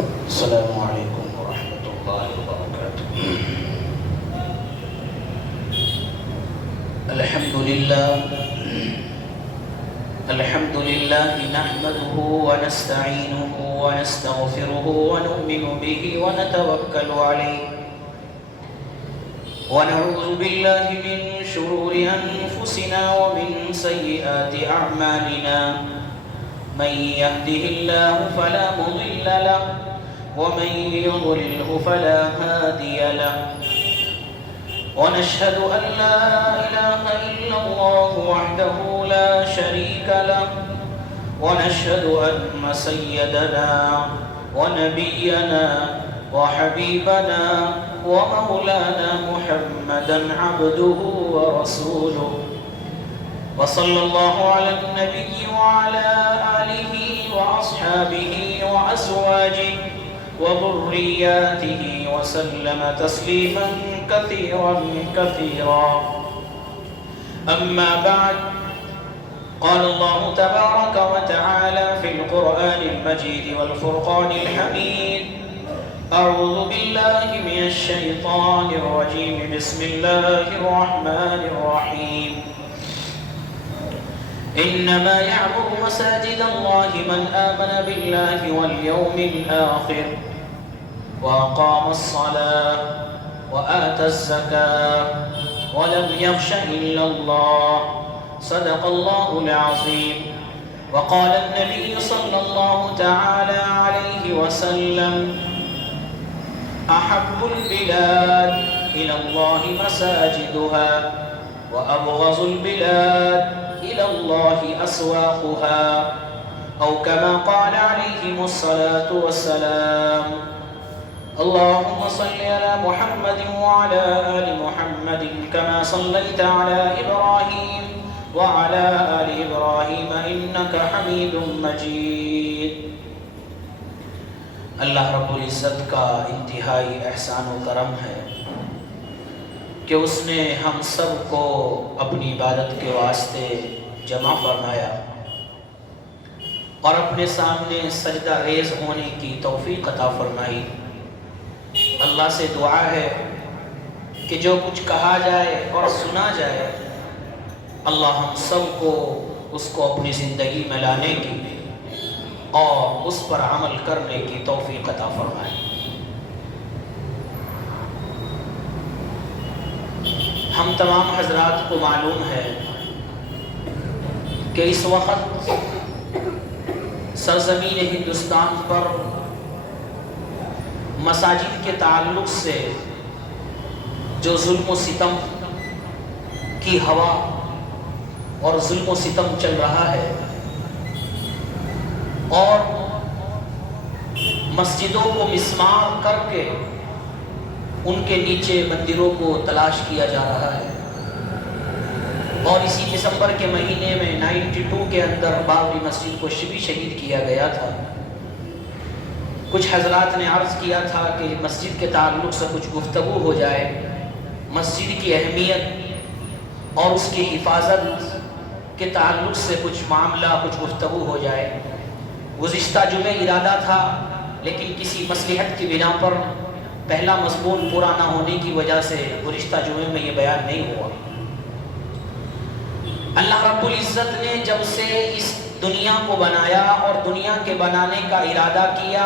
السلام علیکم ورحمۃ اللہ وبرکاتہ۔ الحمد للہ نحمده ونستعینه ونستغفره ونؤمن به ونتوکل علیہ ونعوذ باللہ من شرور انفسنا ومن سیئات اعمالنا من يهده الله فلا مضل له ومن يضلله فلا هادي له ونشهد أن لا إله إلا الله وحده لا شريك له ونشهد أن سيدنا ونبينا وحبيبنا ومولانا محمدا عبده ورسوله وصلى الله على النبي وعلى آله وأصحابه وأزواجه وذرياته وسلم تسليما كثيرا كثيرا. أما بعد، قال الله تبارك وتعالى في القرآن المجيد والفرقان الحميد: أعوذ بالله من الشيطان الرجيم، بسم الله الرحمن الرحيم. إنما يعمر مساجد الله من آمن بالله واليوم الآخر وأقام الصلاة وآتى الزكاة ولم يخش إلا الله. صدق الله العظيم. وقال النبي صلى الله تعالى عليه وسلم: أحب البلاد إلى الله مساجدها وأبغض البلاد إلى الله أسواقها، أو كما قال عليهم الصلاة والسلام. اللهم صل على محمد وعلى آل محمد كما صليت على إبراهيم وعلى آل إبراهيم إنك حميد مجيد. اللہ رب العزت کا انتہائی احسان و کرم ہے کہ اس نے ہم سب کو اپنی عبادت کے واسطے جمع فرمایا اور اپنے سامنے سجدہ ریز ہونے کی توفیق عطا فرمائی. اللہ سے دعا ہے کہ جو کچھ کہا جائے اور سنا جائے، اللہ ہم سب کو اس کو اپنی زندگی میں لانے کی اور اس پر عمل کرنے کی توفیق عطا فرمائے. ہم تمام حضرات کو معلوم ہے کہ اس وقت سرزمین ہندوستان پر مساجد کے تعلق سے جو ظلم و ستم کی ہوا اور ظلم و ستم چل رہا ہے اور مسجدوں کو مسمار کر کے ان کے نیچے مندروں کو تلاش کیا جا رہا ہے. اور اسی دسمبر کے مہینے میں 92 کے اندر بابری مسجد کو بھی شہید کیا گیا تھا. کچھ حضرات نے عرض کیا تھا کہ مسجد کے تعلق سے کچھ گفتگو ہو جائے، مسجد کی اہمیت اور اس کی حفاظت کے تعلق سے کچھ معاملہ، کچھ گفتگو ہو جائے. گزشتہ جمعہ ارادہ تھا، لیکن کسی مصلحت کی بنا پر پہلا مضمون پورا نہ ہونے کی وجہ سے گزشتہ جمعے میں یہ بیان نہیں ہوا. اللہ رب العزت نے جب سے اس دنیا کو بنایا اور دنیا کے بنانے کا ارادہ کیا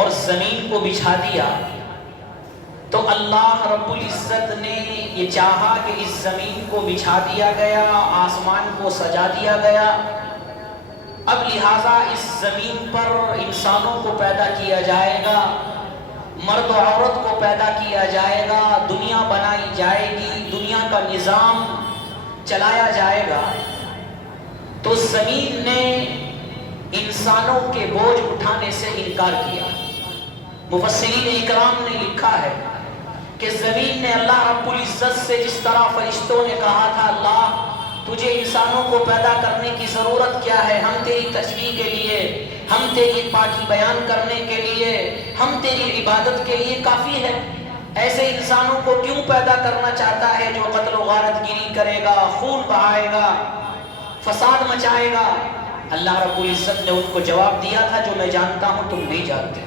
اور زمین کو بچھا دیا، تو اللہ رب العزت نے یہ چاہا کہ اس زمین کو بچھا دیا گیا، آسمان کو سجا دیا گیا. اب لہٰذا اس زمین پر انسانوں کو پیدا کیا جائے گا، مرد و عورت کو پیدا کیا جائے گا، دنیا بنائی جائے گی، دنیا کا نظام چلایا جائے گا. تو زمین نے انسانوں کے بوجھ اٹھانے سے انکار کیا. مفسرین اکرام نے لکھا ہے کہ زمین نے اللہ رب العزت سے جس طرح فرشتوں نے کہا تھا اللہ تجھے انسانوں کو پیدا کرنے کی ضرورت کیا ہے، ہم تیری تسبیح کے لیے، ہم تیری پاکی بیان کرنے کے لیے، ہم تیری عبادت کے لیے کافی ہے، ایسے انسانوں کو کیوں پیدا کرنا چاہتا ہے جو قتل و غارت گیری کرے گا، خون بہائے گا، فساد مچائے گا. اللہ رب العزت نے ان کو جواب دیا تھا جو میں جانتا ہوں تم نہیں جانتے.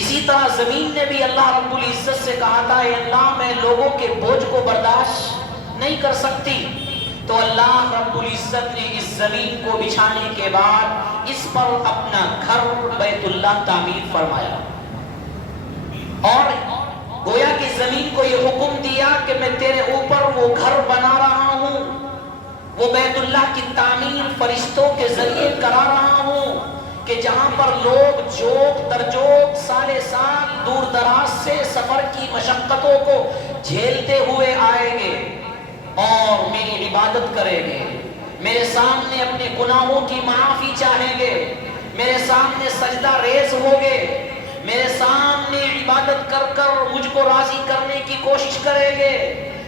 اسی طرح زمین نے بھی اللہ رب العزت سے کہا تھا اے اللہ میں لوگوں کے بوجھ کو برداشت نہیں کر سکتی، تو اللہ رب العزت نے اس زمین کو بچھانے کے بعد اس پر اپنا گھر بیت اللہ تعمیر فرمایا، اور گویا کہ زمین کو یہ حکم دیا کہ میں تیرے اوپر وہ گھر بنا رہا ہوں، وہ بیت اللہ کی تعمیر فرشتوں کے ذریعے کرا رہا ہوں، کہ جہاں پر لوگ جوک در جوک سالے سال دور دراز سے سفر کی مشقتوں کو جھیلتے ہوئے آئیں گے اور میری عبادت کریں گے، میرے سامنے اپنے گناہوں کی معافی چاہیں گے، میرے سامنے سجدہ ریز ہوگے، میرے سامنے عبادت کر کر مجھ کو راضی کرنے کی کوشش کریں گے۔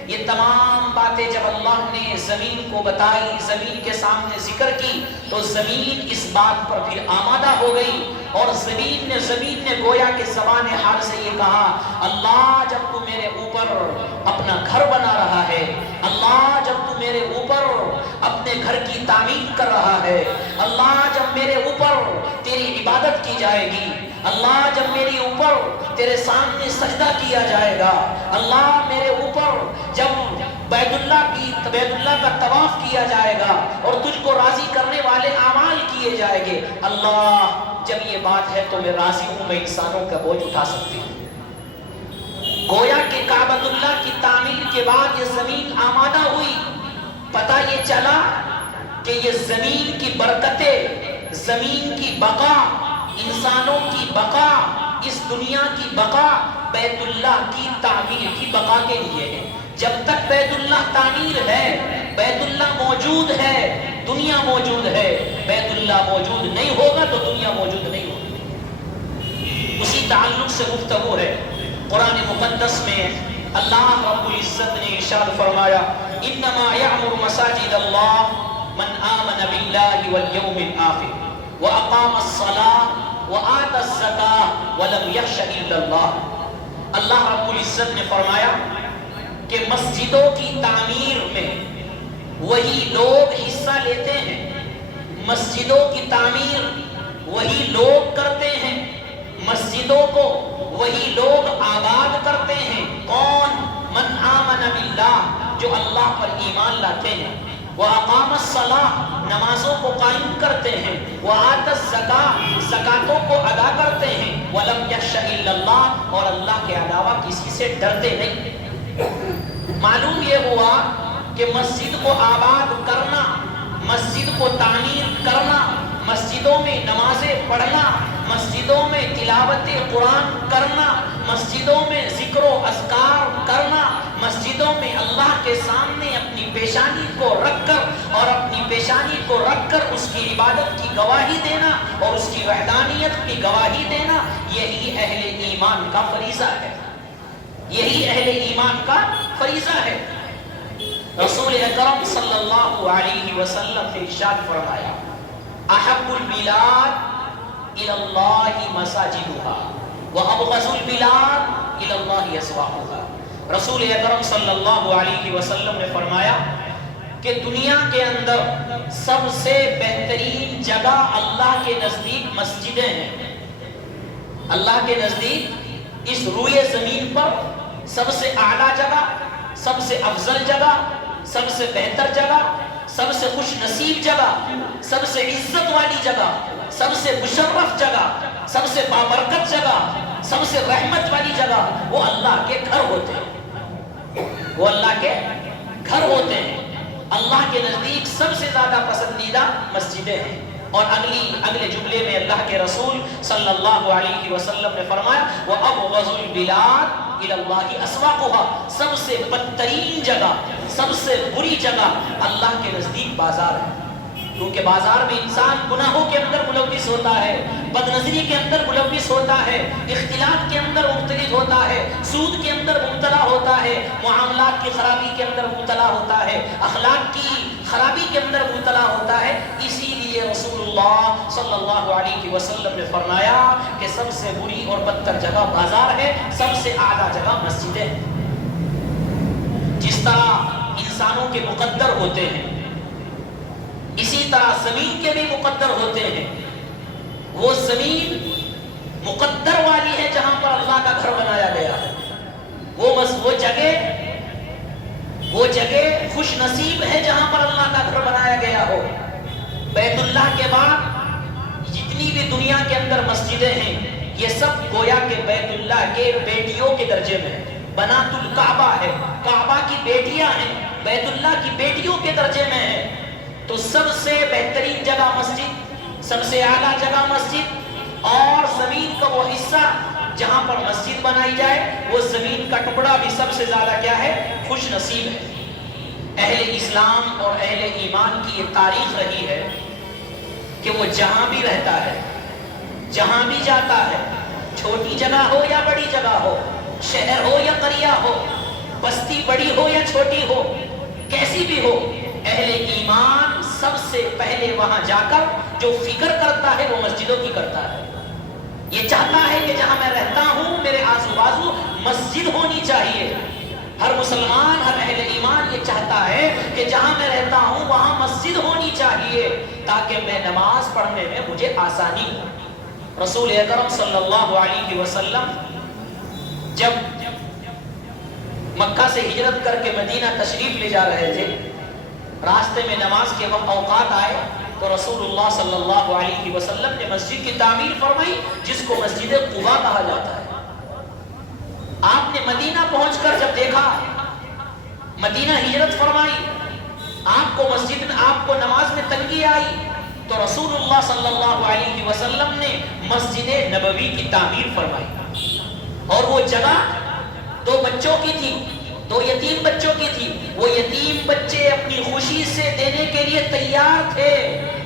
یہ تمام باتیں جب اللہ نے زمین کو بتائی، زمین کے سامنے ذکر کی، تو زمین اس بات پر پھر آمادہ ہو گئی، اور زمین نے گویا کہ زبان حال سے یہ کہا اللہ جب تو میرے اوپر اپنا گھر بنا رہا ہے، اللہ جب تو میرے اوپر اپنے گھر کی تعمیر کر رہا ہے، اللہ جب میرے اوپر تیری عبادت کی جائے گی، اللہ جب میرے اوپر تیرے سامنے سجدہ کیا جائے گا، اللہ میرے اوپر جب بیت اللہ کا طواف کیا جائے گا اور تجھ کو راضی کرنے والے اعمال کیے جائیں گے، اللہ جب یہ بات ہے تو میں راضی ہوں، میں انسانوں کا بوجھ اٹھا سکتی ہوں۔ گویا کہ کعبۃ اللہ کی تعمیر کے بعد یہ زمین آمادہ ہوئی، پتہ یہ چلا کہ یہ زمین کی برکتیں، زمین کی بقا، انسانوں کی بقا، اس دنیا کی بقا بیت اللہ کی تعمیر کی بقا کے لیے ہے۔ جب تک بیت اللہ تعمیر ہے، بیت اللہ موجود ہے، دنیا موجود ہے، بیت اللہ موجود نہیں ہوگا تو دنیا موجود نہیں ہوگی۔ اسی تعلق سے گفتگو ہے، قرآن مقدس میں اللہ رب العزت نے ارشاد فرمایا انما یعمر مساجد اللہ من آمن باللہ والیوم الآخر واقام الصلاة وآت الزکاة ولم یخش الا اللہ۔ اللہ رب العزت نے فرمایا کہ مسجدوں کی تعمیر میں وہی لوگ حصہ لیتے ہیں، مسجدوں کی تعمیر وہی لوگ کرتے ہیں، مسجدوں کو وہی لوگ آباد کرتے ہیں۔ کون؟ من آمن باللہ، جو اللہ پر ایمان لاتے ہیں، وَأَقَامَ الصَّلَاةَ، نمازوں کو قائم کرتے ہیں، وَآتَ الزَّكَاةَ، زکاتوں کو ادا کرتے ہیں، وَلَمْ يَخْشَ إِلَّا اللَّهَ، اور اللہ کے علاوہ کسی سے ڈرتے نہیں۔ معلوم یہ ہوا کہ مسجد کو آباد کرنا، مسجد کو تعمیر کرنا، مسجدوں میں نمازیں پڑھنا، مسجدوں میں تلاوت قرآن کرنا، مسجدوں میں ذکر و اذکار کرنا، مسجدوں میں اللہ کے سامنے اپنی پیشانی کو رکھ کر اور اپنی پیشانی کو رکھ کر اس کی عبادت کی گواہی دینا اور اس کی وحدانیت کی گواہی دینا، یہی اہل ایمان کا فریضہ ہے، یہی اہل ایمان کا فریضہ ہے۔ رسول اکرم صلی اللہ علیہ وسلم نے ارشاد فرمایا احب البلاد الی اللہ مساجدها وابغض البلاد الی اللہ اسواقها۔ رسول اکرم صلی اللہ علیہ وسلم نے فرمایا کہ دنیا کے اندر سب سے بہترین جگہ اللہ کے نزدیک مسجدیں ہیں، اللہ کے نزدیک اس روئے زمین پر سب سے اعلیٰ جگہ، سب سے افضل جگہ، سب سے بہتر جگہ، سب سے خوش نصیب جگہ، سب سے عزت والی جگہ، سب سے مشرف جگہ، سب سے بابرکت جگہ، سب سے رحمت والی جگہ وہ اللہ کے گھر ہوتے ہیں، وہ اللہ کے گھر ہوتے ہیں۔ اللہ کے نزدیک سب سے زیادہ پسندیدہ مسجدیں ہیں۔ اور اگلے جملے میں اللہ کے رسول صلی اللہ علیہ وسلم نے فرمایا وَأَبْغَضُ الْبِلَادِ إِلَى اللَّهِ أَسْوَاقُهَا، سب سے بدترین جگہ، سب سے بری جگہ اللہ کے نزدیک بازار ہے، کیونکہ بازار میں انسان گناہوں کے اندر ملوث ہوتا ہے، بدنظری کے اندر ملوث ہوتا ہے، اختلاط کے اندر مختلف ہوتا ہے، سود کے اندر مبتلا ہوتا ہے، معاملات کی خرابی کے اندر مبتلا ہوتا ہے، اخلاق کی خرابی کے اندر مبتلا ہوتا ہے۔ اسی لیے رسول اللہ صلی اللہ علیہ وسلم نے فرمایا کہ سب سے بری اور بدتر جگہ بازار ہے، سب سے اعلیٰ جگہ مسجدیں ہیں۔ جس طرح انسانوں کے مقدر ہوتے ہیں اسی طرح زمین کے بھی مقدر ہوتے ہیں۔ وہ زمین مقدر والی ہے جہاں پر اللہ کا گھر بنایا گیا ہے، وہ جگہ خوش نصیب ہے جہاں پر اللہ کا گھر بنایا گیا ہو۔ بیت اللہ کے بعد جتنی بھی دنیا کے اندر مسجدیں ہیں یہ سب گویا کہ بیت اللہ کے بیٹیوں کے درجے میں ہے۔ بنات الکعبہ ہے، کعبہ کی بیٹیاں ہیں، بیت اللہ کی بیٹیوں کے درجے میں ہے۔ تو سب سے بہترین جگہ مسجد، سب سے اعلیٰ جگہ مسجد، اور زمین کا وہ حصہ جہاں پر مسجد بنائی جائے وہ زمین کا ٹکڑا بھی سب سے زیادہ کیا ہے؟ خوش نصیب ہے۔ اہل اسلام اور اہل ایمان کی یہ تاریخ رہی ہے کہ وہ جہاں بھی رہتا ہے، جہاں بھی جاتا ہے، چھوٹی جگہ ہو یا بڑی جگہ ہو، شہر ہو یا قریہ ہو، بستی بڑی ہو یا چھوٹی ہو، کیسی بھی ہو، اہل ایمان سب سے پہلے وہاں جا کر جو فکر کرتا ہے وہ مسجدوں کی کرتا ہے۔ یہ چاہتا ہے کہ جہاں میں رہتا ہوں میرے آزو بازو مسجد ہونی چاہیے۔ ہر مسلمان، ہر اہل ایمان یہ چاہتا ہے کہ جہاں میں رہتا ہوں وہاں مسجد ہونی چاہیے تاکہ میں نماز پڑھنے میں مجھے آسانی ہو۔ رسول اکرم صلی اللہ علیہ وسلم جب مکہ سے ہجرت کر کے مدینہ تشریف لے جا رہے تھے، راستے میں نماز کے وقت اوقات آئے تو رسول اللہ صلی اللہ علیہ وسلم نے مسجد کی تعمیر فرمائی جس کو مسجد قباء کہا جاتا ہے۔ آپ نے مدینہ پہنچ کر جب دیکھا، مدینہ ہجرت فرمائی، آپ کو نماز میں تنگی آئی تو رسول اللہ صلی اللہ علیہ وسلم نے مسجد نبوی کی تعمیر فرمائی، اور وہ جگہ دو بچوں کی تھی، دو یتیم بچوں کی تھی۔ وہ یتیم بچے اپنی خوشی سے دینے کے لیے تیار تھے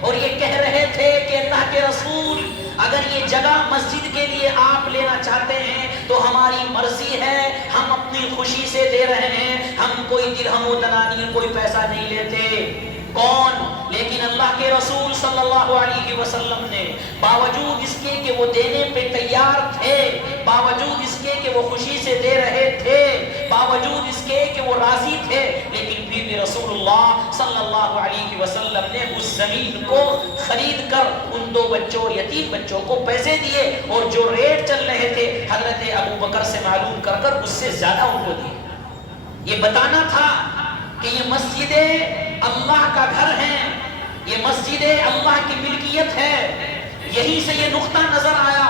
اور یہ کہہ رہے تھے کہ اللہ کے رسول اگر یہ جگہ مسجد کے لیے آپ لینا چاہتے ہیں تو ہماری مرضی ہے، ہم اپنی خوشی سے دے رہے ہیں، ہم کوئی درہم و دنانیر کوئی پیسہ نہیں لیتے۔ کون؟ لیکن اللہ کے رسول صلی اللہ علیہ وسلم نے باوجود اس کے کہ وہ دینے پہ تیار تھے، باوجود اس کے کہ وہ خوشی سے دے رہے تھے، باوجود اس کے کہ وہ راضی تھے، لیکن پھر بھی رسول اللہ صلی اللہ علیہ وسلم نے اس زمین کو خرید کر ان دو بچوں، یتیم بچوں کو پیسے دیے، اور جو ریٹ چل رہے تھے حضرت ابو بکر سے معلوم کر کر اس سے زیادہ ان کو دیے۔ یہ بتانا تھا کہ یہ مسجدیں اللہ کا گھر ہیں، یہ مسجدیں اللہ کی ملکیت ہے۔ یہیں سے یہ نقطہ نظر آیا،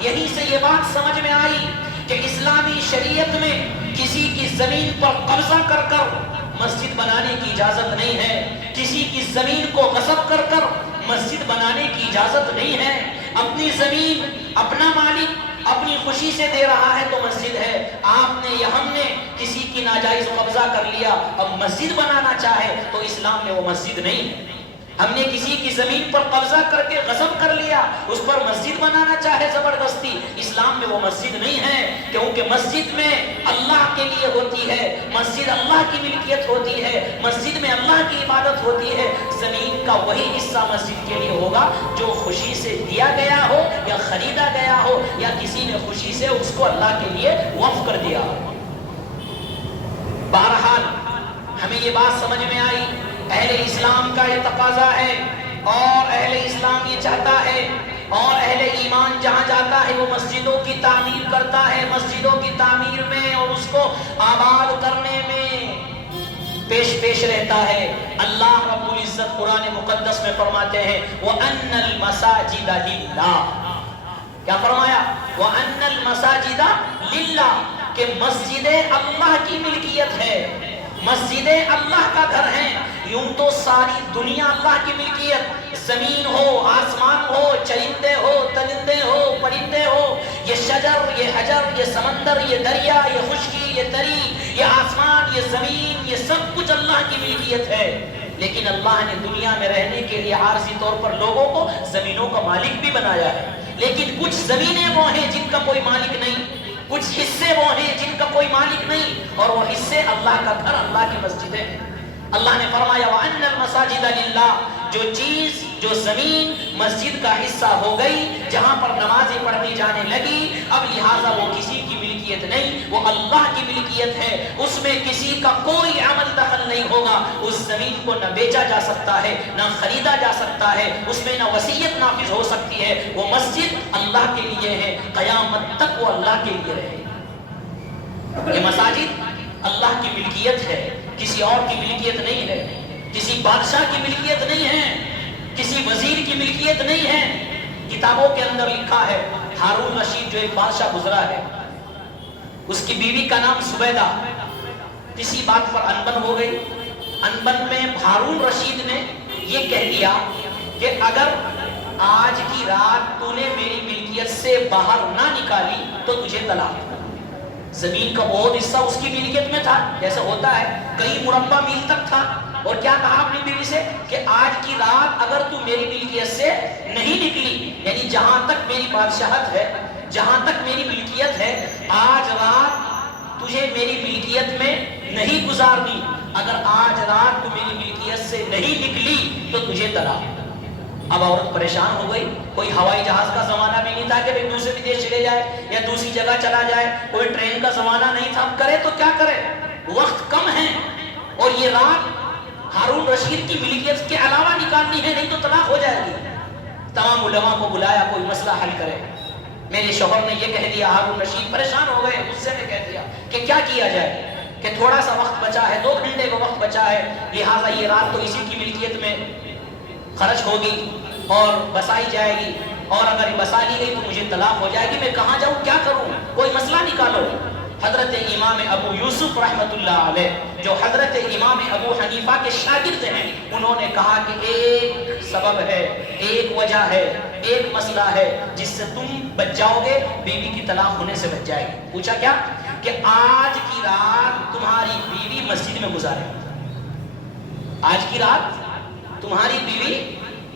یہیں سے یہ بات سمجھ میں آئی کہ اسلامی شریعت میں کسی کی زمین پر قبضہ کر کر مسجد بنانے کی اجازت نہیں ہے، کسی کی زمین کو غصب کر کر مسجد بنانے کی اجازت نہیں ہے۔ اپنی زمین اپنا مالک اپنی خوشی سے دے رہا ہے تو مسجد ہے۔ آپ نے یا ہم نے کسی کی ناجائز قبضہ کر لیا، اب مسجد بنانا چاہے تو اسلام میں وہ مسجد نہیں ہے۔ ہم نے کسی کی زمین پر قبضہ کر کے غصب کر لیا، اس پر مسجد بنانا چاہے زبردستی، اسلام میں وہ مسجد نہیں ہے، کیونکہ مسجد میں اللہ کے لیے ہوتی ہے، مسجد اللہ کی ملکیت ہوتی ہے، مسجد میں اللہ کی عبادت ہوتی ہے۔ زمین کا وہی حصہ مسجد کے لیے ہوگا جو خوشی سے دیا گیا ہو یا خریدا گیا ہو یا کسی نے خوشی سے اس کو اللہ کے لیے وقف کر دیا ہو۔ بہرحال ہمیں یہ بات سمجھ میں آئی، اہل اسلام کا یہ تقاضا ہے اور اہل اسلام یہ چاہتا ہے، اور اہل ایمان جہاں جاتا ہے وہ مسجدوں کی تعمیر کرتا ہے، مسجدوں کی تعمیر میں اور اس کو آباد کرنے میں پیش رہتا ہے۔ اللہ رب العزت قرآن مقدس میں فرماتے ہیں وَأَنَّ الْمَسَاجِدَ لِلَّهِ، کیا فرمایا؟ وَأَنَّ الْمَسَاجِدَ لِلَّهِ، کہ مسجدیں اللہ کی ملکیت ہے، مسجدیں اللہ کا گھر ہیں۔ یوں تو ساری دنیا اللہ کی ملکیت، زمین ہو، آسمان ہو، چرندے ہو، ترندے ہو، پرندے ہو، یہ شجر، یہ حجر، یہ سمندر، یہ دریا، یہ خشکی، یہ تری، یہ آسمان، یہ زمین، یہ سب کچھ اللہ کی ملکیت ہے۔ لیکن اللہ نے دنیا میں رہنے کے لیے عارضی طور پر لوگوں کو زمینوں کا مالک بھی بنایا ہے، لیکن کچھ زمینیں وہ ہیں جن کا کوئی مالک نہیں، کچھ حصے وہ ہیں جن کا کوئی مالک نہیں، اور وہ حصے اللہ کا گھر، اللہ کی مسجدیں ہیں۔ اللہ نے فرمایا وَأَنَّ الْمَسَاجِدَ لِلَّهِ، جو چیز، جو زمین مسجد کا حصہ ہو گئی، جہاں پر نمازیں پڑھنی جانے لگی، اب لہٰذا وہ کسی کی ملکیت ملکیت نہیں، وہ اللہ کی ملکیت ہے، اس میں کسی کا کوئی عمل دخل نہیں ہوگا۔ اس زمین کو نہ بیچا جا سکتا ہے، نہ خریدا جا سکتا ہے، اس میں نہ وصیت نافذ ہو سکتی ہے۔ وہ مسجد اللہ کے لیے ہے، قیامت تک وہ اللہ کے لیے رہے گی۔ یہ مساجد اللہ کی ملکیت ہے، کسی اور کی ملکیت نہیں ہے، کسی بادشاہ کی ملکیت نہیں ہے، کسی وزیر کی ملکیت نہیں ہے۔ کتابوں کے اندر لکھا ہے ہارون رشید جو ایک بادشاہ گزرا ہے، اس کی بیوی کا نام زبیدہ، کسی بات پر انبن ہو گئی۔ انبن میں ہارون رشید نے یہ کہہ دیا کہ اگر آج کی رات تو نے میری ملکیت سے باہر نہ نکالی تو تجھے طلاق۔ زمین کا بہت حصہ اس کی ملکیت میں تھا، جیسے ہوتا ہے کئی مربع میل تک تھا، اور کیا کہا اپنی بیوی سے کہ آج کی رات اگر تو میری ملکیت سے نہیں نکلی، یعنی جہاں تک میری بادشاہت ہے، جہاں تک میری ملکیت ہے، آج رات تجھے میری ملکیت میں نہیں گزارنی، اگر آج رات تو میری ملکیت سے نہیں نکلی تو تجھے طلاق۔ اب عورت پریشان ہو گئی، کوئی ہوائی جہاز کا زمانہ بھی نہیں تھا کہ ایک دوسرے دیش چلے جائے یا دوسری جگہ چلا جائے، کوئی ٹرین کا زمانہ نہیں تھا، اب کرے تو کیا کرے، وقت کم ہے، اور یہ رات ہارون رشید کی ملکیت کے علاوہ نکالنی ہے، نہیں تو طلاق ہو جائے گی۔ تمام علماء کو بلایا کوئی مسئلہ حل کرے۔ میرے شوہر نے یہ کہہ دیا، ہارون رشید پریشان ہو گئے، غصے میں کہہ دیا کہ کیا کیا جائے، کہ تھوڑا سا وقت بچا ہے، 2 گھنٹے کا وقت بچا ہے، لہٰذا یہ رات تو اسی کی ملکیت میں خرچ ہوگی اور بسائی جائے گی، اور اگر بسا لی گئی تو مجھے طلاق ہو جائے گی، میں کہاں جاؤں، کیا کروں، کوئی مسئلہ نکالو۔ حضرت امام ابو یوسف رحمت اللہ علیہ جو حضرت امام ابو حنیفہ کے شاگرد ہیں، انہوں نے کہا کہ ایک سبب ہے، ایک وجہ ہے، ایک مسئلہ ہے جس سے تم بچ جاؤ گے، بیوی کی طلاق ہونے سے بچ جائے گی۔ پوچھا کیا؟ کہ آج کی رات تمہاری بیوی مسجد میں گزارے، آج کی رات تمہاری بیوی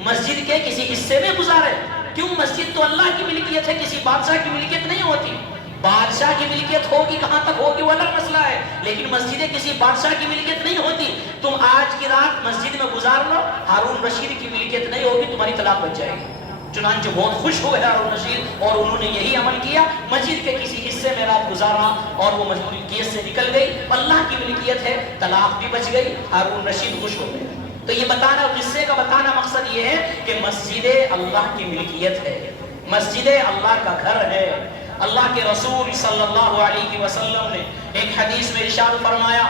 مسجد کے کسی حصے میں گزارے۔ کیوں؟ مسجد تو اللہ کی ملکیت ہے، کسی بادشاہ کی ملکیت نہیں ہوتی۔ بادشاہ کی ملکیت ہوگی، کہاں تک ہوگی وہ الگ مسئلہ ہے، لیکن مسجدیں کسی بادشاہ کی ملکیت نہیں ہوتی۔ تم آج کی رات مسجد میں گزار لو، ہارون رشید کی ملکیت نہیں ہوگی، تمہاری طلاق بچ جائے گی۔ چنانچہ بہت خوش ہوئے ہارون رشید، اور انہوں نے یہی عمل کیا، مسجد کے کسی حصے میں رات گزارا، اور وہ ملکیت سے نکل گئی، اللہ کی ملکیت ہے، طلاق بھی بچ گئی، ہارون رشید خوش ہو گئے۔ تو یہ بتانا، قصے کا بتانا مقصد یہ ہے کہ مسجد اللہ کی ملکیت ہے، مسجد اللہ کا گھر ہے۔ اللہ کے رسول صلی اللہ علیہ وسلم نے ایک حدیث میں ارشاد فرمایا،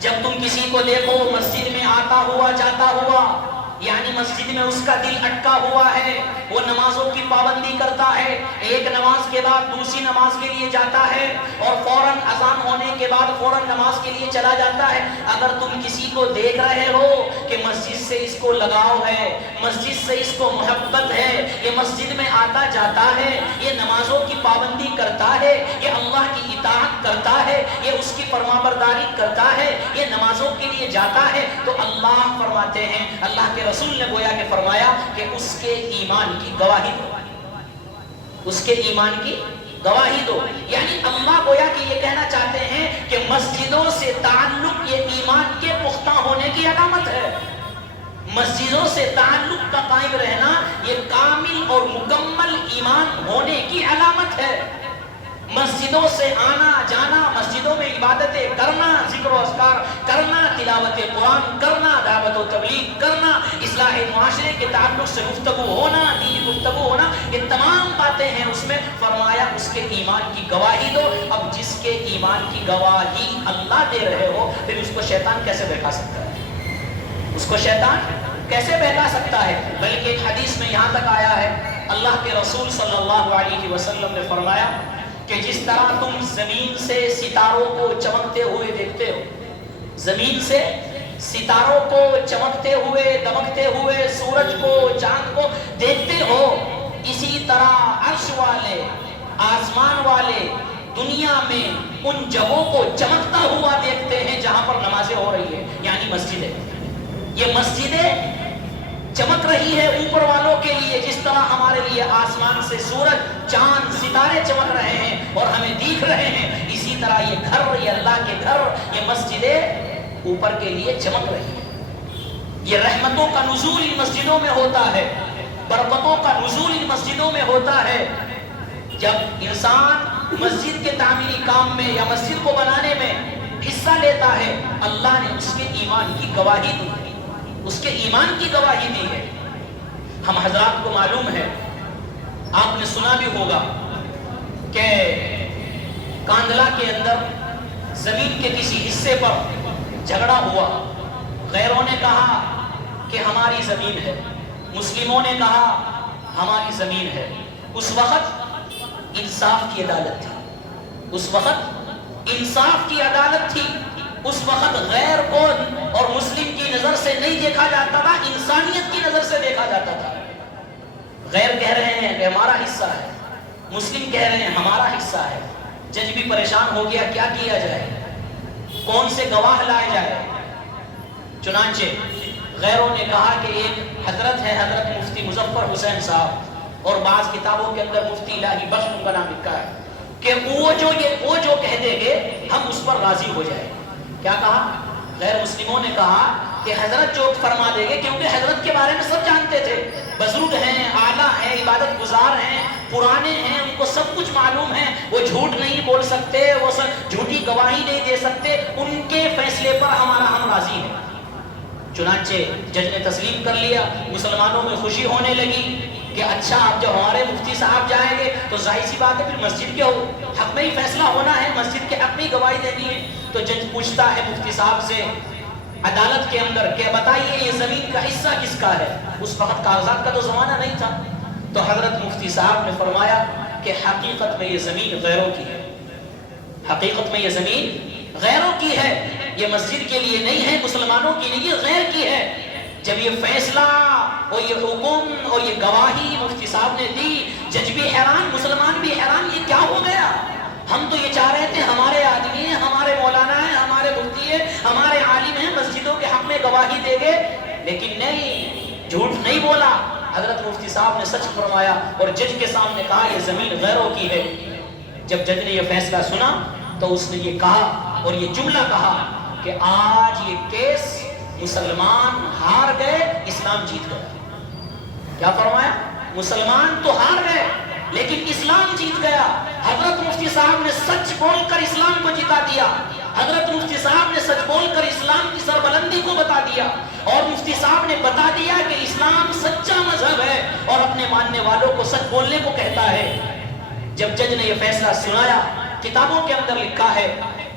جب تم کسی کو دیکھو مسجد میں آتا ہوا جاتا ہوا، یعنی مسجد میں اس کا دل اٹکا ہوا ہے، وہ نمازوں کی پابندی کرتا ہے، ایک نماز کے بعد دوسری نماز کے لیے جاتا ہے، اور فوراً اذان ہونے کے بعد فوراً نماز کے لیے چلا جاتا ہے، اگر تم کسی کو دیکھ رہے ہو کہ مسجد سے اس کو لگاؤ ہے، مسجد سے اس کو محبت ہے، یہ مسجد میں آتا جاتا ہے، یہ نمازوں کی پابندی کرتا ہے، یہ اللہ کی اطاعت کرتا ہے، یہ اس کی فرمانبرداری کرتا ہے، یہ نمازوں کے لیے جاتا ہے، تو اللہ فرماتے ہیں، اللہ کے رسول نے گویا کہ فرمایا کہ اس کے ایمان کی گواہی دو، اس کے ایمان کی گواہی دو۔ یعنی اللہ گویا کہ یہ کہنا چاہتے ہیں کہ مسجدوں سے تعلق یہ ایمان کے پختہ ہونے کی علامت ہے، مسجدوں سے تعلق کا قائم رہنا یہ کامل اور مکمل ایمان ہونے کی علامت ہے۔ مسجدوں سے آنا جانا، مسجدوں میں عبادتیں کرنا، ذکر و اذکار کرنا، تلاوت قرآن کرنا، دعوت و تبلیغ کرنا، اصلاح معاشرے کے تعلق سے گفتگو ہونا، دینی گفتگو ہونا، یہ تمام باتیں ہیں اس میں۔ فرمایا اس کے ایمان کی گواہی دو۔ اب جس کے ایمان کی گواہی اللہ دے رہے ہو، پھر اس کو شیطان کیسے بہکا سکتا ہے؟ اس کو شیطان کیسے بہکا سکتا ہے؟ بلکہ ایک حدیث میں یہاں تک آیا ہے، اللہ کے رسول صلی اللہ علیہ وسلم نے فرمایا کہ جس طرح تم زمین سے ستاروں کو چمکتے ہوئے دیکھتے ہو، زمین سے ستاروں کو چمکتے ہوئے دمکتے ہوئے، سورج کو چاند کو دیکھتے ہو، اسی طرح عرش والے، آسمان والے دنیا میں ان جگہوں کو چمکتا ہوا دیکھتے ہیں جہاں پر نمازیں ہو رہی ہے، یعنی مسجدیں۔ یہ مسجدیں چمک رہی ہے اوپر والوں کے لیے، جس طرح ہمارے لیے آسمان سے سورج چاند ستارے چمک رہے ہیں اور ہمیں دیکھ رہے ہیں، اسی طرح یہ گھر، یہ اللہ کے گھر، یہ مسجدیں اوپر کے لیے چمک رہی ہیں۔ یہ رحمتوں کا نزول ان مسجدوں میں ہوتا ہے، برکتوں کا نزول ان مسجدوں میں ہوتا ہے۔ جب انسان مسجد کے تعمیری کام میں یا مسجد کو بنانے میں حصہ لیتا ہے، اللہ نے اس کے ایمان کی گواہی دی ہے، اس کے ایمان کی گواہی دی ہے۔ ہم حضرات کو معلوم ہے، آپ نے سنا بھی ہوگا کہ کاندھلا کے اندر زمین کے کسی حصے پر جھگڑا ہوا، غیروں نے کہا کہ ہماری زمین ہے، مسلموں نے کہا ہماری زمین ہے۔ اس وقت انصاف کی عدالت تھی، اس وقت انصاف کی عدالت تھی، اس وقت غیر کو اور مسلم کی نظر سے نہیں دیکھا جاتا تھا، انسانیت کی نظر سے دیکھا جاتا تھا۔ غیر کہہ رہے ہیں کہ ہمارا حصہ ہے، مسلم کہہ رہے ہیں ہمارا حصہ ہے۔ جج بھی پریشان ہو گیا، کیا کیا جائے، کون سے گواہ لائے جائے؟ چنانچہ غیروں نے کہا کہ ایک حضرت ہے، حضرت مفتی مظفر حسین صاحب، اور بعض کتابوں کے اندر مفتی الہی بخش ان کا نام لکھا ہے کہ وہ جو کہہ دیں گے ہم اس پر راضی ہو جائیں۔ کیا کہا؟ غیر مسلموں نے کہا کہ حضرت جو فرما دیں گے، کیونکہ حضرت کے بارے میں سب جانتے تھے، بزرگ ہیں، اعلیٰ ہیں، عبادت گزار ہیں، پرانے ہیں، ان کو سب کچھ معلوم ہے، وہ جھوٹ نہیں بول سکتے، وہ جھوٹی گواہی نہیں دے سکتے، ان کے فیصلے پر ہم راضی ہیں۔ چنانچہ جج نے تسلیم کر لیا، مسلمانوں میں خوشی ہونے لگی کہ اچھا اب جب ہمارے مفتی صاحب جائیں گے تو ظاہر سی بات ہے پھر مسجد کے حق میں ہی فیصلہ ہونا ہے، مسجد کے حق میں ہی گواہی دینی ہے۔ تو جج پوچھتا ہے مفتی صاحب سے عدالت کے اندر کہ بتائیے یہ زمین کا حصہ کس کا ہے؟ اس وقت کاغذات کا تو زمانہ نہیں تھا۔ تو حضرت مفتی صاحب نے فرمایا کہ حقیقت میں یہ زمین غیروں کی ہے، حقیقت میں یہ زمین غیروں کی ہے، یہ مسجد کے لیے نہیں ہے، مسلمانوں کی نہیں، یہ غیر کی ہے۔ جب یہ فیصلہ اور یہ حکم اور یہ گواہی مفتی صاحب نے دی، جج بھی حیران، مسلمان بھی حیران، یہ کیا ہو گیا؟ ہم تو یہ چاہ رہے تھے ہمارے آدمی ہیں، ہمارے مولانا ہیں، ہمارے مفتی ہیں، ہمارے عالم ہیں، مسجدوں کے حق میں گواہی دے گے، لیکن نہیں، جھوٹ نہیں بولا۔ حضرت مفتی صاحب نے سچ فرمایا اور جج کے سامنے کہا یہ زمین غیروں کی ہے۔ جب جج نے یہ فیصلہ سنا تو اس نے یہ کہا اور یہ جملہ کہا کہ آج یہ کیس مسلمان ہار گئے، اسلام جیت گیا۔ کیا فرمایا؟ مسلمان تو ہار گئے لیکن اسلام جیت گیا۔ حضرت مفتی صاحب نے سچ بول کر اسلام کو جتا دیا، حضرت مفتی صاحب نے سچ بول کر اسلام کی سربلندی کو بتا دیا، اور مفتی صاحب نے بتا دیا کہ اسلام سچا مذہب ہے اور اپنے ماننے والوں کو سچ بولنے کو کہتا ہے۔ جب جج نے یہ فیصلہ سنایا، کتابوں کے اندر لکھا ہے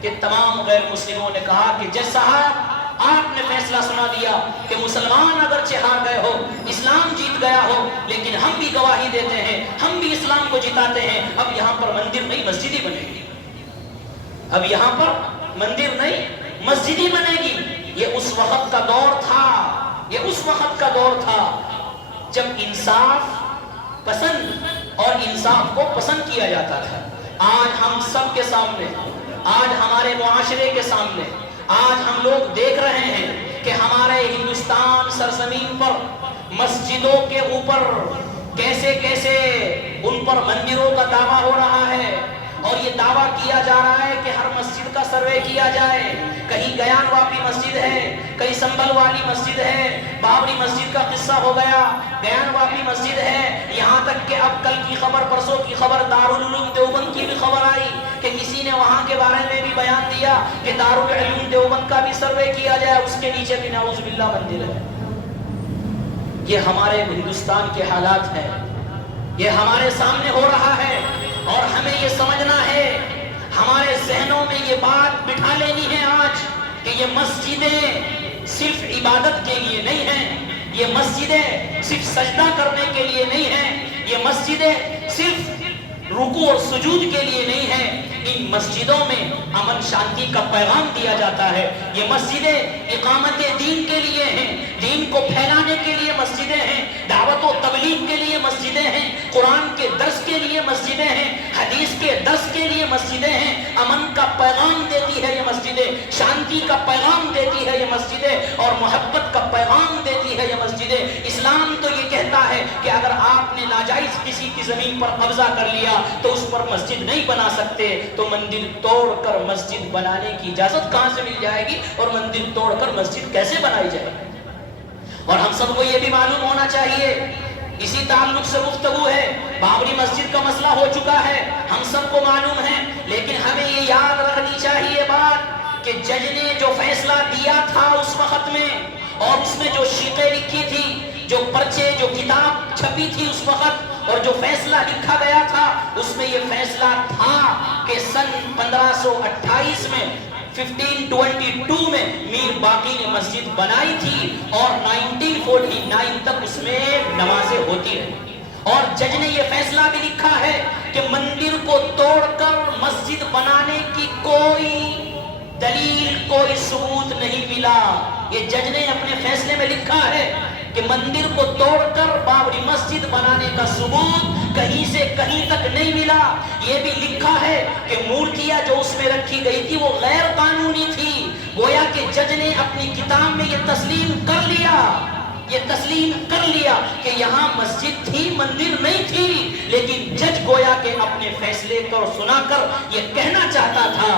کہ تمام غیر مسلموں نے کہا کہ جج صاحب آپ نے فیصلہ سنا دیا کہ مسلمان اگرچہ ہار گئے ہو، اسلام جیت گیا ہو، لیکن ہم بھی گواہی دیتے ہیں، ہم بھی اسلام کو جتاتے ہیں، اب یہاں پر مندر نہیں مسجد ہی بنے گی، اب یہاں پر مندر نہیں مسجد ہی بنے گی۔ یہ اس وقت کا دور تھا، یہ اس وقت کا دور تھا جب انصاف پسند اور انصاف کو پسند کیا جاتا تھا۔ آج ہم سب کے سامنے، آج ہمارے معاشرے کے سامنے، آج ہم لوگ دیکھ رہے ہیں کہ ہمارے ہندوستان سرزمین پر مسجدوں کے اوپر کیسے کیسے ان پر مندروں کا دعویٰ ہو رہا ہے، اور یہ دعویٰ کیا جا رہا ہے کہ ہر مسجد کا سروے کیا جائے۔ کہیں گیان واپی مسجد ہے، کہیں سنبھل والی مسجد ہے، بابری مسجد کا قصہ ہو گیا، گیان واپی مسجد ہے، یہاں تک کہ اب کل کی خبر، پرسوں کی خبر، دارالعلوم دیوبند کی بھی خبر آئی کہ کسی نے وہاں کے بارے میں بھی بیان دیا کہ دارالعلوم دیوبند کا بھی سروے کیا جائے، اس کے نیچے بھی نعوذ باللہ مندر ہے۔ یہ ہمارے ہندوستان کے حالات ہیں، یہ ہمارے سامنے ہو رہا ہے، اور ہمیں یہ سمجھنا ہے، ہمارے ذہنوں میں یہ بات بٹھا لینی ہے آج کہ یہ مسجدیں صرف عبادت کے لیے نہیں ہیں، یہ مسجدیں صرف سجدہ کرنے کے لیے نہیں ہیں، یہ مسجدیں صرف رکوع اور سجود کے لیے نہیں ہیں، ان مسجدوں میں امن شانتی کا پیغام دیا جاتا ہے۔ یہ مسجدیں اقامت دین کے لیے ہیں، دین کو پھیلانے کے لیے مسجدیں ہیں، دعوت و تبلیغ کے لیے مسجدیں ہیں، قرآن کے درس کے لیے مسجدیں ہیں، حدیث کے درس کے لیے مسجدیں ہیں، امن کا پیغام دیتی ہے یہ مسجدیں، شانتی کا پیغام دیتی ہے یہ مسجدیں، اور محبت کا پیغام دیتی ہے یہ مسجدیں۔ اسلام تو یہ کہتا ہے کہ اگر آپ نے ناجائز کسی کی زمین پر قبضہ کر لیا تو اس پر مسجد نہیں بنا سکتے، تو مندر توڑ کر مسجد بنانے کی اجازت کہاں سے مل جائے گی، اور مندر توڑ کر مسجد کیسے بنائی جائے گی؟ اور ہم سب کو یہ بھی معلوم ہونا چاہیے، اسی تعلق سے گفتگو ہے، بابری مسجد کا مسئلہ ہو چکا ہے، سب کو معلوم ہے، لیکن ہمیں یہ یاد رکھنی چاہیے بات کہ جج نے جو فیصلہ دیا تھا اس وقت میں، اور اس میں جو شیقیں لکھی تھی، جو پرچے، جو کتاب چھپی تھی اس وقت، اور جو فیصلہ لکھا گیا تھا، اس میں یہ فیصلہ تھا کہ سن 1528 میں 1522 میں میر باقی نے مسجد بنائی تھی، اور 1949 تک اس میں نمازیں ہوتی رہی۔ اور جج نے یہ فیصلہ بھی لکھا ہے کہ مندر کو توڑ کر مسجد بنانے کی کوئی دلیل، کوئی ثبوت نہیں ملا۔ یہ جج نے اپنے فیصلے میں لکھا ہے کہ مندر کو توڑ کر بابری مسجد بنانے کا ثبوت کہیں سے کہیں تک نہیں ملا۔ یہ بھی لکھا ہے کہ مورتیاں جو اس میں رکھی گئی تھی وہ غیر قانونی تھی۔ گویا کہ جج نے اپنی کتاب میں یہ تسلیم کر لیا کہ یہاں مسجد تھی، مندر نہیں تھی، لیکن جج گویا کہ اپنے فیصلے کو سنا کر یہ کہنا چاہتا تھا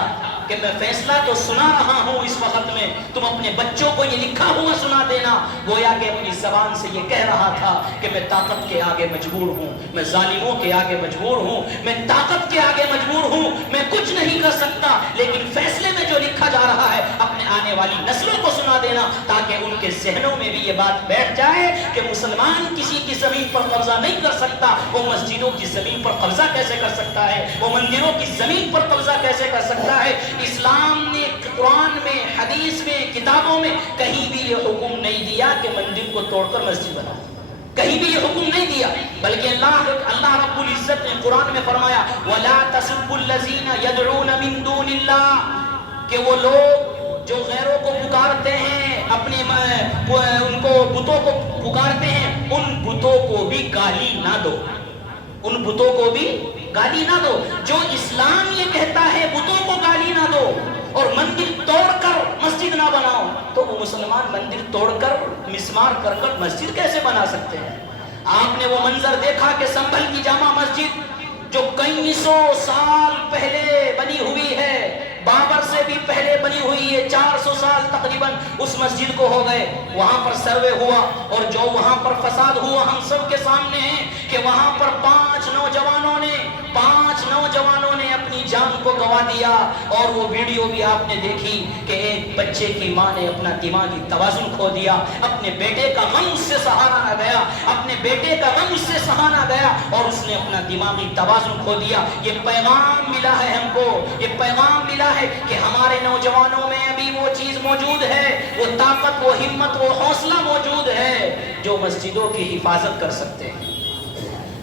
کہ میں فیصلہ تو سنا رہا ہوں اس وقت میں، تم اپنے بچوں کو یہ لکھا ہوا سنا دینا۔ گویا کہ اپنی زبان سے یہ کہہ رہا تھا کہ میں طاقت کے آگے مجبور ہوں، میں ظالموں کے آگے مجبور ہوں، میں طاقت کے آگے مجبور ہوں، میں کچھ نہیں کر سکتا، لیکن فیصلے میں جو لکھا جا رہا ہے اپنے آنے والی نسلوں کو سنا دینا، تاکہ ان کے ذہنوں میں بھی یہ بات بیٹھ جائے کہ مسلمان کسی کی زمین پر قبضہ نہیں کر سکتا، وہ مسجدوں کی زمین پر قبضہ کیسے کر سکتا ہے، وہ مندروں کی زمین پر قبضہ کیسے کر سکتا ہے۔ اسلام نے قرآن میں، حدیث میں، کتابوں میں کہیں بھی یہ حکم نہیں دیا کہ مندر کو توڑ کر مسجد بناؤ، کہیں بھی یہ حکم نہیں دیا، بلکہ اللہ رب العزت نے قرآن میں فرمایا وَلَا تَسُبُّوا الَّذِينَ يَدْعُونَ مِن دُونِ اللَّهِ، کہ وہ لوگ جو غیروں کو پکارتے ہیں، اپنے ان کو بتوں کو پکارتے ہیں، ان بتوں کو بھی گالی نہ دو، ان بتوں کو بھی گالی نہ دو۔ جو اسلام یہ کہتا ہے بتوں کو گالی نہ دو اور مندر توڑ کر مسجد نہ بناؤ، تو وہ مسلمان مندر توڑ کر مسمار کر کر مسجد کیسے بنا سکتے ہیں؟ آپ نے وہ منظر دیکھا کہ سنبھل کی جامع مسجد جو کئی سو سال پہلے بنی ہوئی ہے، بابر سے بھی پہلے بنی ہوئی ہے، 400 سال تقریباً اس مسجد کو ہو گئے، وہاں پر سروے ہوا، اور جو وہاں پر فساد ہوا ہم سب کے سامنے ہے کہ وہاں پر 5 نوجوانوں نے اپنی جان کو گوا دیا، اور وہ ویڈیو بھی آپ نے دیکھی کہ ایک بچے کی ماں نے اپنا دماغی توازن کھو دیا، اپنے بیٹے کا غم اس سے سہارا نہ گیا، اور اس نے اپنا دماغی توازن کھو دیا۔ یہ پیغام ملا ہے ہم کو، یہ پیغام ملا ہے کہ ہمارے نوجوانوں میں ابھی وہ چیز موجود ہے، وہ طاقت، وہ ہمت، وہ حوصلہ موجود ہے جو مسجدوں کی حفاظت کر سکتے ہیں،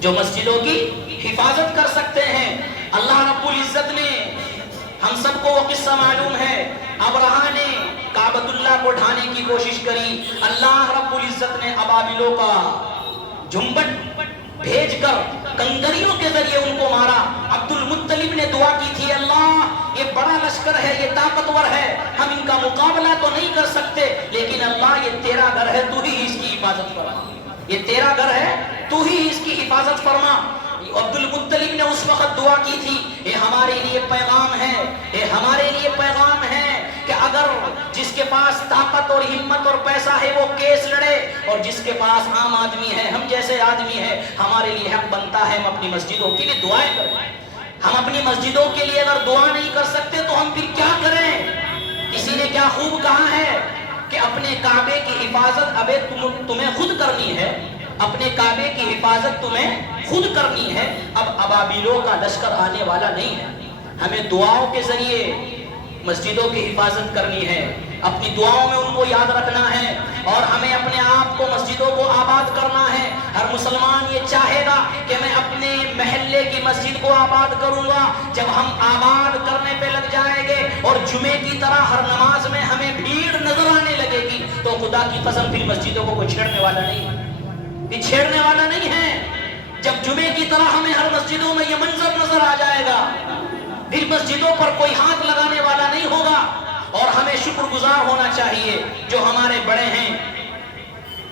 جو مسجدوں کی حفاظت کر سکتے ہیں۔ اللہ رب العزت نے، ہم سب کو وہ قصہ معلوم ہے، ابرہہ نے کعبۃ اللہ کو ڈھانے کی کوشش کری، اللہ رب العزت نے ابابیلوں کا جھنبٹ بھیج کر کنگریوں کے ذریعے ان کو مارا۔ عبد المطلب نے دعا کی تھی، اللہ یہ بڑا لشکر ہے، یہ طاقتور ہے، ہم ان کا مقابلہ تو نہیں کر سکتے، لیکن اللہ یہ تیرا گھر ہے، تو ہی اس کی حفاظت فرما، یہ تیرا گھر ہے، تو ہی اس کی حفاظت فرما۔ عبد المطلب نے اس وقت دعا کی تھی، یہ ہمارے لیے پیغام ہے، یہ ہمارے لیے پیغام ہے کہ اگر جس کے پاس طاقت اور ہمت اور پیسہ ہے وہ کیس لڑے، اور جس کے پاس عام آدمی ہے، ہم جیسے آدمی ہے، ہمارے لیے حق بنتا ہے ہم اپنی مسجدوں کے لیے دعائیں کریں۔ ہم اپنی مسجدوں کے لیے اگر دعا نہیں کر سکتے تو ہم پھر کیا کریں؟ کسی نے کیا خوب کہا ہے کہ اپنے کعبے کی حفاظت ابے تمہیں خود کرنی ہے، اپنے کعبے کی حفاظت تمہیں خود کرنی ہے، اب ابابیلوں کا لشکر آنے والا نہیں ہے، ہمیں دعاؤں کے ذریعے مسجدوں کی حفاظت کرنی ہے، اپنی دعاؤں میں ان کو یاد رکھنا ہے، اور ہمیں اپنے آپ کو مسجدوں کو آباد کرنا ہے۔ ہر مسلمان یہ چاہے گا کہ میں اپنے محلے کی مسجد کو آباد کروں گا۔ جب ہم آباد کرنے پہ لگ جائیں گے اور جمعے کی طرح ہر نماز میں ہمیں بھیڑ نظر آنے لگے گی، تو خدا کی قسم پھر مسجدوں کو کوئی چھیڑنے والا نہیں ہے، چھیڑنے والا نہیں ہے۔ جب جمعے کی طرح ہمیں ہر مسجدوں میں یہ منظر نظر آ جائے گا، پھر مسجدوں پر کوئی ہاتھ لگانے والا نہیں ہوگا۔ اور ہمیں شکر گزار ہونا چاہیے جو ہمارے بڑے ہیں،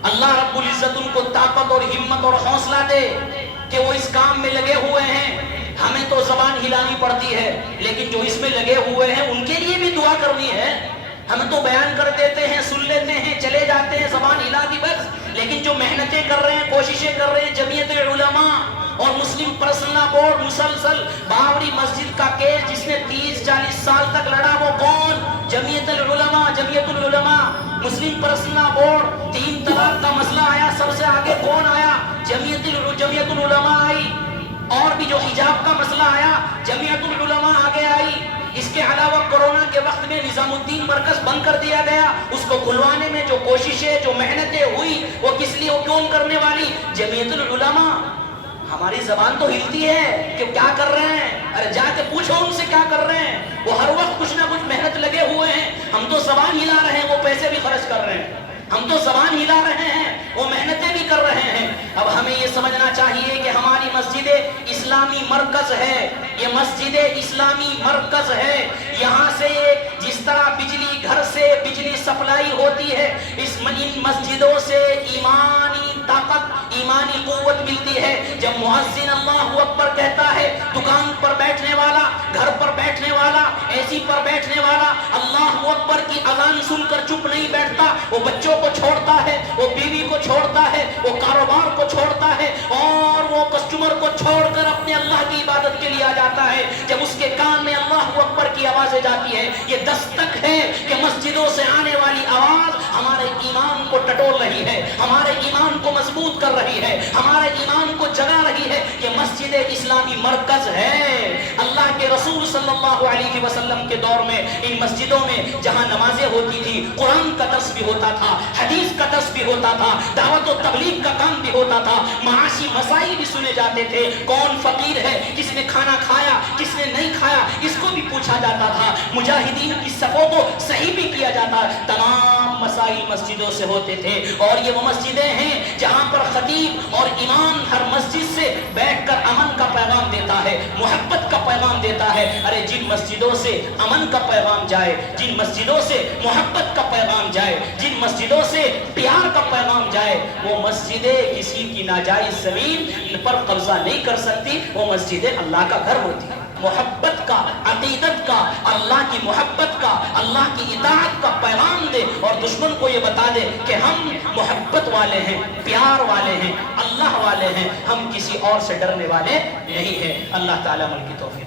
اللہ رب العزت ان کو طاقت اور ہمت اور حوصلہ دے کہ وہ اس کام میں لگے ہوئے ہیں۔ ہمیں تو زبان ہلانی پڑتی ہے، لیکن جو اس میں لگے ہوئے ہیں ان کے لیے بھی دعا کرنی ہے۔ ہم تو بیان کر دیتے ہیں، سن لیتے ہیں، چلے جاتے ہیں، زبان ہلا دی بس، لیکن جو محنتیں کر رہے ہیں، کوششیں کر رہے ہیں، جمعیت علماء اور مسلم پرسنل بورڈ مسلسل باوری مسجد 30-40 سال تک لڑا وہ کون؟ جمعیت العلماء، مسلم پرسنل بورڈ، 3 طلاق کا مسئلہ آیا، سب سے آگے کون آیا؟ جمعیت العلماء آئی. اور بھی جو حجاب کا مسئلہ آیا جمعیت العلماء آگے آئی. اس کے علاوہ کورونا کے وقت میں نظام الدین مرکز بند کر دیا گیا، اس کو کھلوانے میں جو کوششیں جو محنتیں ہوئی وہ کس لیے، وہ کون کرنے والی؟ جمعیت العلماء. ہماری زبان تو ہلتی ہے کہ کیا کر رہے ہیں، ارے جا کے پوچھو ان سے کیا کر رہے ہیں. وہ ہر وقت کچھ نہ کچھ محنت لگے ہوئے ہیں. ہم تو زبان ہلا رہے ہیں، وہ پیسے بھی خرچ کر رہے ہیں. ہم تو زبان ہلا رہے ہیں، وہ محنتیں بھی کر رہے ہیں. اب ہمیں یہ سمجھنا چاہیے کہ ہماری مسجد اسلامی مرکز ہے، یہ مسجد اسلامی مرکز ہے. یہاں سے جس طرح بجلی گھر سے بجلی سپلائی ہوتی ہے، ان مسجدوں سے ایمانی طاقت، ایمانی قوت ملتی ہے. جب مؤذن اللہ اکبر کہتا ہے، دکان پر بیٹھنے والا، گھر پر بیٹھنے والا، اے سی پر بیٹھنے والا اللہ اکبر کی اذان سن کر چپ نہیں بیٹھتا. وہ بچوں کو چھوڑتا ہے، وہ بیوی کو چھوڑتا ہے، وہ کاروبار کو چھوڑتا ہے، اور وہ کسٹمر کو چھوڑ کر اپنے اللہ کی عبادت کے لیے آ جاتا ہے. جب اس کے کان میں اللہ اکبر کی آوازیں جاتی ہے، یہ دستک ہے کہ مسجدوں سے آنے والی آواز ہمارے ایمان کو ٹٹول رہی ہے، ہمارے ایمان کو مضبوط کر رہی ہے، ہمارے ایمان کو جگا رہی ہے. یہ مسجد اسلامی مرکز ہے. اللہ کے رسول صلی اللہ علیہ وسلم کے دور میں ان مسجدوں میں جہاں نمازیں ہوتی تھی، قرآن کا درس بھی ہوتا تھا، حدیث کا درس بھی ہوتا تھا، دعوت و تبلیغ کا کام بھی ہوتا تھا، معاشی مسائل بھی سنے جاتے تھے. کون فقیر ہے، کس نے کھانا کھایا، کس نے نہیں کھایا، اس کو بھی پوچھا جاتا تھا. مجاہدین کی صفوں کو صحیح بھی کیا جاتا. تمام مسائل مسجدوں سے ہوتے تھے. اور یہ وہ مسجدیں ہیں جہاں پر خطیب اور امام ہر مسجد سے بیٹھ کر امن کا پیغام دیتا ہے، محبت کا پیغام دیتا ہے. ارے جن مسجدوں سے امن کا پیغام جائے، جن مسجدوں سے محبت کا پیغام جائے، جن مسجدوں سے پیار کا پیغام جائے، وہ مسجدیں کسی کی ناجائز زمین پر قبضہ نہیں کر سکتی. وہ مسجدیں اللہ کا گھر ہوتی ہیں. محبت کا، عقیدت کا، اللہ کی محبت کا، اللہ کی اطاعت کا پیغام دے اور دشمن کو یہ بتا دے کہ ہم محبت والے ہیں، پیار والے ہیں، اللہ والے ہیں، ہم کسی اور سے ڈرنے والے نہیں ہیں. اللہ تعالیٰ عمل کی توفیق